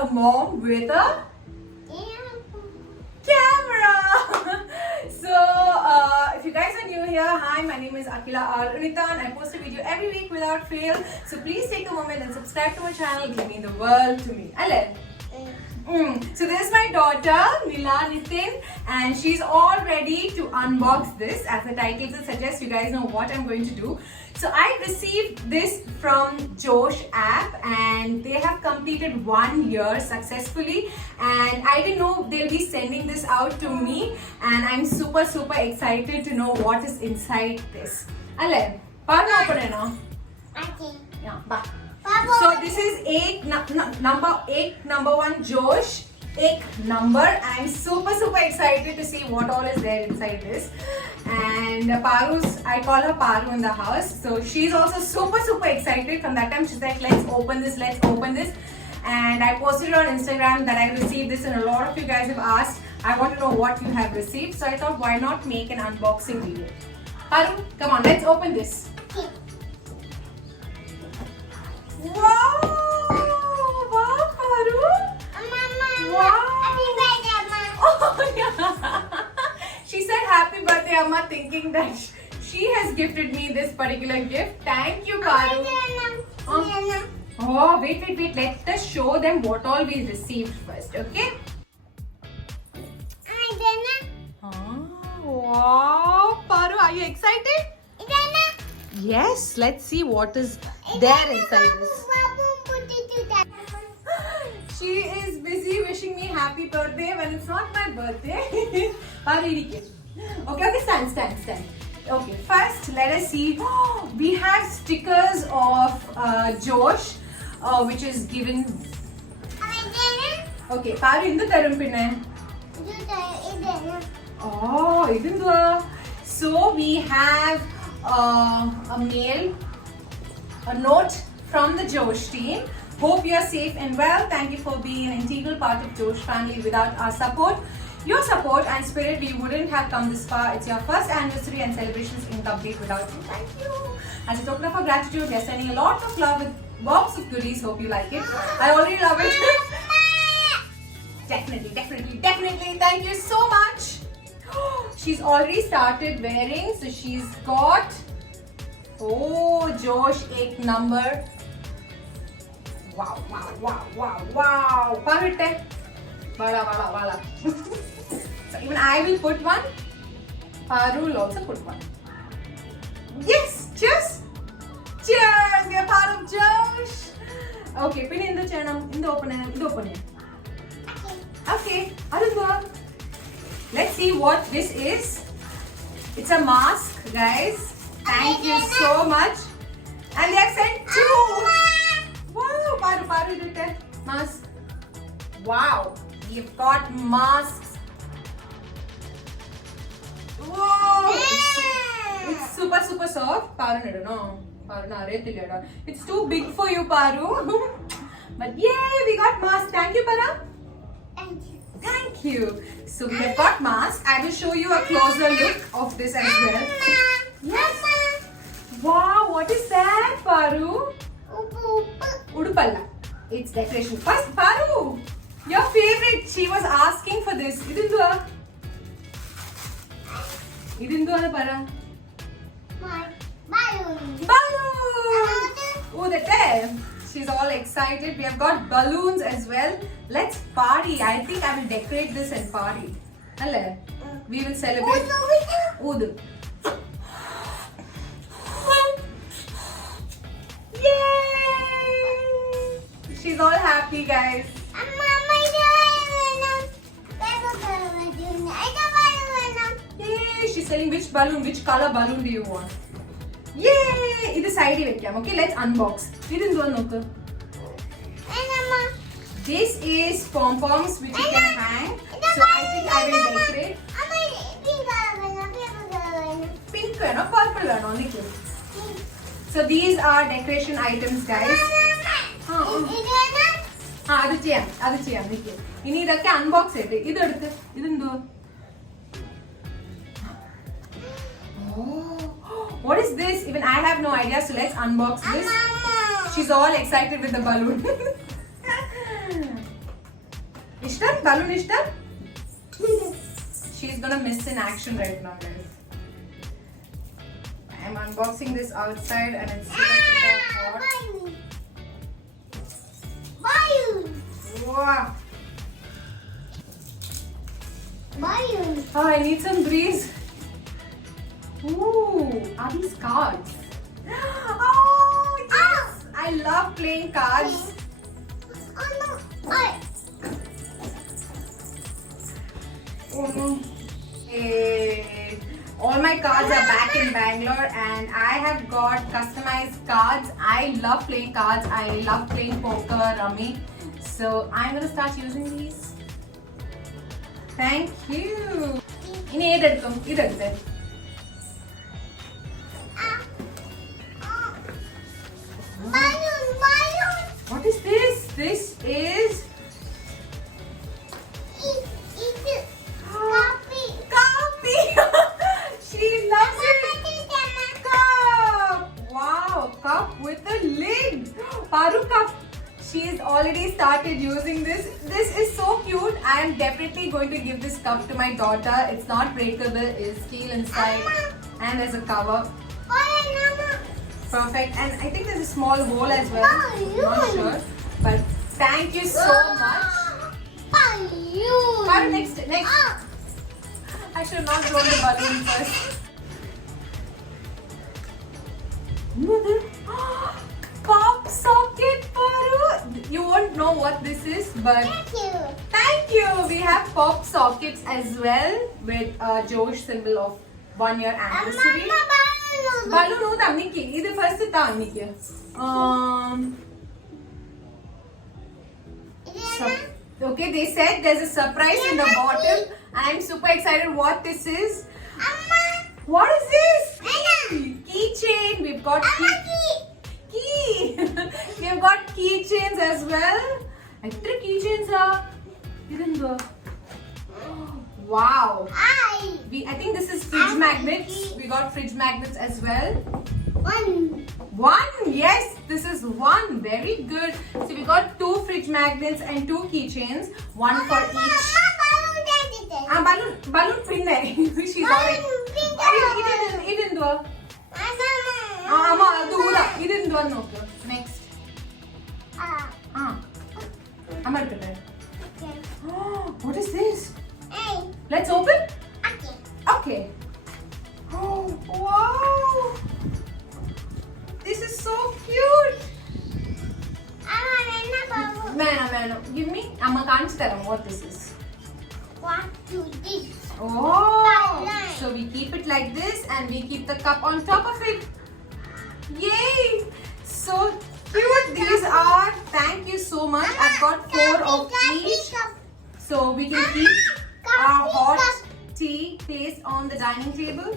a mom with a camera. So if you guys are new here, hi, my name is Akila Unita and I post a video every week without fail. So please take a moment and subscribe to my channel. Give me the world to me. Ale. So this is my daughter Nila Nitin and she's all ready to unbox this. As the title suggests, you guys know what I'm going to do. So I received this from Josh app and they have completed 1 year successfully, and I didn't know they'll be sending this out to me, and I'm super excited to know what is inside this. Ale, yeah, bye. So this is number 1 Josh, egg number. I'm super excited to see what all is there inside this. And Paru's, I call her Paru in the house. So she's also super excited. From that time she's like, let's open this. And I posted it on Instagram that I received this, and a lot of you guys have asked, I want to know what you have received. So I thought, why not make an unboxing video? Paru, come on, let's open this. Wow! Wow, Paru! Wow! Oh, yeah. She said happy birthday, Amma, thinking that she has gifted me this particular gift. Thank you, Paru. Oh, wait. Let us show them what all we received first, okay? Wow, Paru, are you excited? Yes, let's see what is there inside this. She is busy wishing me happy birthday when it's not my birthday. Okay, stand. Okay, first let us see. We have stickers of Josh, which is given. Okay, Paru, indu tarum pinne. Oh, idundu. So we have a mail, a note from the Josh team. Hope you are safe and well. Thank you for being an integral part of Josh family. Without our support, your support and spirit, we wouldn't have come this far. It's your first anniversary and celebrations incomplete without you. Thank you. As a token of our gratitude, we are sending a lot of love with box of goodies. Hope you like it. I already love it. Definitely. Thank you so much. She's already started wearing, so she's got Josh egg number. Wow. Paru, Wala. So even I will put one. Paru will also put one. Yes, cheers. We are part of Josh. Okay, pin in the channel, in the open. Okay, Arundha. Let's see what this is. It's a mask, guys. Thank you so much. And they have sent 2. Wow, Paru, do that. Mask. Wow, we've got masks. Whoa, it's super soft. Paru, no. It's too big for you, Paru. But yay, we got masks. Thank you, Paru. Thank you. So we have got masks. I will show you a closer look of this as well. Yes. Wow, what is that, Paru? Udupalla. It's decoration. First, Paru, your favorite. She was asking for this. Idindu Para. Balloon. Oh, the tail. She's all excited. We have got balloons as well. Let's party. I think I will decorate this and party. We will celebrate. Udu. Yay! She's all happy, guys. Yay! She's selling which balloon, which color balloon do you want? Yay! This side vekkam. Okay, let's unbox. This is pom-poms which you can hang. So I think I will decorate. Pink or purple or so these are decoration items, guys. അത് ചെയ്യാം നിൽക്കും. ഇനി ഇതൊക്കെ unbox ചെയ്തിട്ട് ഇതെടുത്ത് ഇതെന്തോ. What is this? Even I have no idea. So let's unbox this. She's all excited with the balloon. Ishtam? Balloon Ishtam? She's gonna miss in action right now, guys. I'm unboxing this outside and it's super hot. Wow. Oh, I need some breeze. Ooh, are these cards? Oh, yes! I love playing cards. Oh no. Hey. All my cards are back in Bangalore and I have got customized cards. I love playing cards. I love playing poker, rummy. So I'm gonna start using these. Thank you. What is this? This is coffee. She loves it. Cup. Wow, cup with a lid. Paru cup. She's already started using this. This is so cute. I am definitely going to give this cup to my daughter. It's not breakable. It's steel inside, and there's a cover. Perfect. And I think there's a small hole as well. I'm not sure. But thank you so much. Next. I should not throw the balloon first. Pop socket, Paru. You won't know what this is, but thank you. We have pop sockets as well with a Josh symbol of 1 year anniversary. Balloon udam Nikki. This first ta Nikki. Okay, they said there's a surprise in the bottom. I'm super excited what this is. What is this? Keychain. We've got key. We've got keychains as well. Extra keychains are even though. Wow. I think this is fridge magnets. We got fridge magnets as well. One. Yes, this is one. Very good. So we got 2 fridge magnets and 2 keychains. One for each. Balloon pinne. She's alright. Idindu. Amma adu uda. Idindu annoku. Next. Amma pinne. What is this? Let's open. Okay. Oh, wow. This is so cute. Mano. Give me. Amma kaanchitaram what this is. Oh. So we keep it like this and we keep the cup on top of it. Yay. So cute these are. Thank you so much. I've got 4 of each. So we can keep our hot tea placed on the dining table.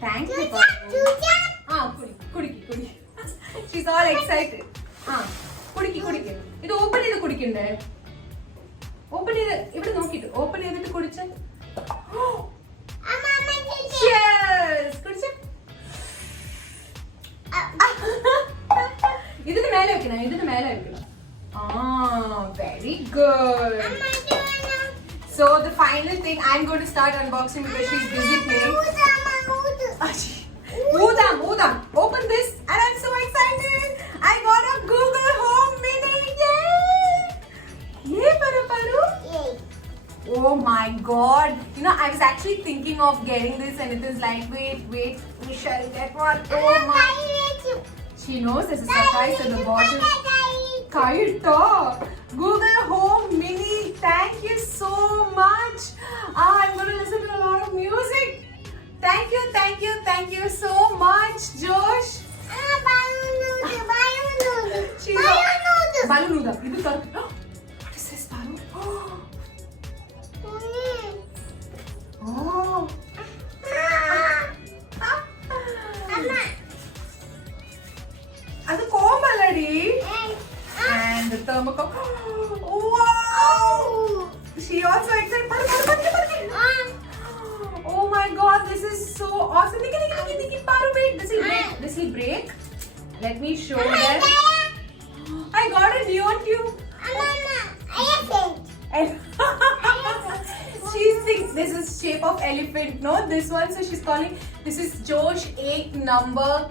Thank you. Kudiki. She's all excited. Kudiki. Idu open idu kudikinde. Open it. Even no kid. Open it. Kudiche. Cheers. Kudiche. Idu mele vekkina. Very good. So the final thing, I'm going to start unboxing because she's busy playing. Udam. Open this and I'm so excited. I got a Google Home Mini. Yay, Paru. Oh my god. You know, I was actually thinking of getting this and it is like, wait, we shall get one. Oh my. She knows there's a surprise at the bottom. Kaita. Google Home Mini. Thank you so much. I'm going to listen to a lot of music. Thank you so much, Josh. Balloon. What is this, Paru? Oh. That's a comb already. And the thermocol. Wow! She also excited. Oh my god, this is so awesome. Paru, wait. This will break. Let me show them. I got a neon tube. elephant, no, this one. So she's calling, this is Josh 8 number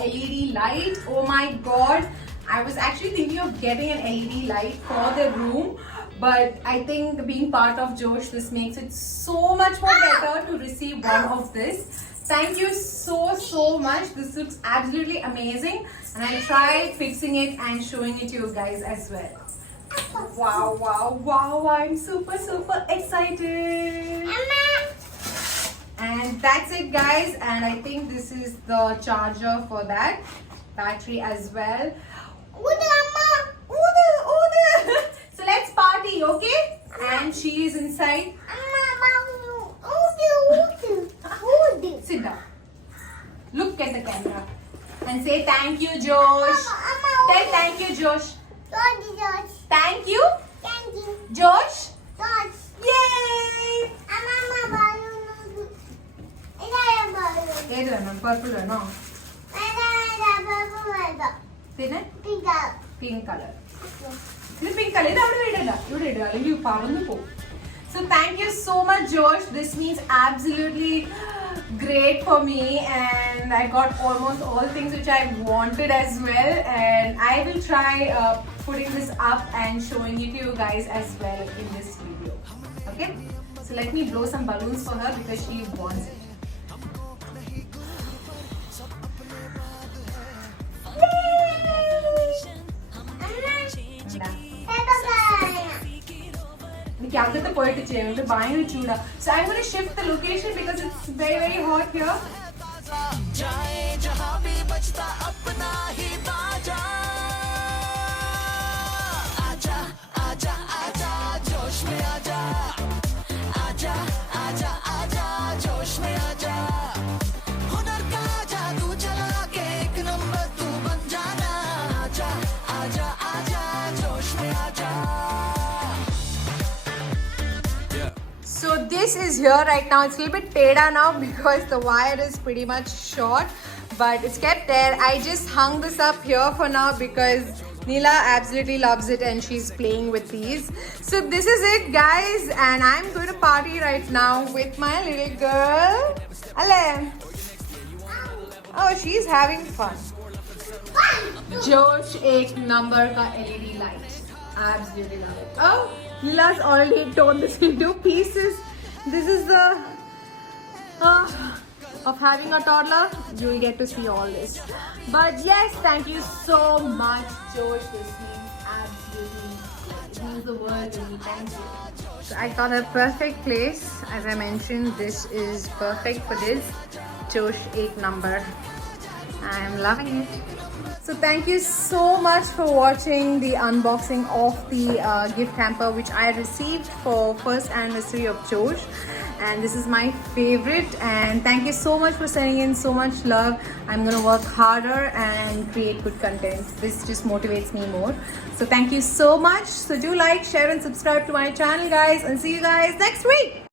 LED light. Oh my god, I was actually thinking of getting an LED light for the room, but I think being part of Josh, this makes it so much more better to receive one of this. Thank you so much. This looks absolutely amazing, and I'll try fixing it and showing it to you guys as well. Wow, I'm super excited. And that's it guys, and I think this is the charger for that, battery as well. So let's party, okay? And she is inside. Sit down. Look at the camera and say thank you, Josh. Tell thank you, Josh. Thank you, Josh. Yay! Purple or no? Pink color. Pink color. So thank you so much, Josh. This means absolutely great for me, and I got almost all things which I wanted as well, and I will try putting this up and showing it to you guys as well in this video. Okay, so let me blow some balloons for her because she wants it. So I'm going to shift the location because it's very hot here. So this is here right now. It's a little bit teda now because the wire is pretty much short, but it's kept there. I just hung this up here for now because Neela absolutely loves it and she's playing with these. So this is it guys, and I'm going to party right now with my little girl. Ale. Oh, she's having fun. Josh 8 number ka LED light. Absolutely love it. Oh, Neela's already torn this into pieces. This is the of having a toddler. You will get to see all this. But yes, thank you so much, Josh. This means absolutely, it means the world to me. Thank you. So I got a perfect place. As I mentioned, this is perfect for this Josh 8 number. I am loving it. So thank you so much for watching the unboxing of the gift hamper which I received for first anniversary of Josh, and this is my favorite, and thank you so much for sending in so much love. I'm gonna work harder and create good content. This just motivates me more. So thank you so much. So do like, share and subscribe to my channel guys, and see you guys next week.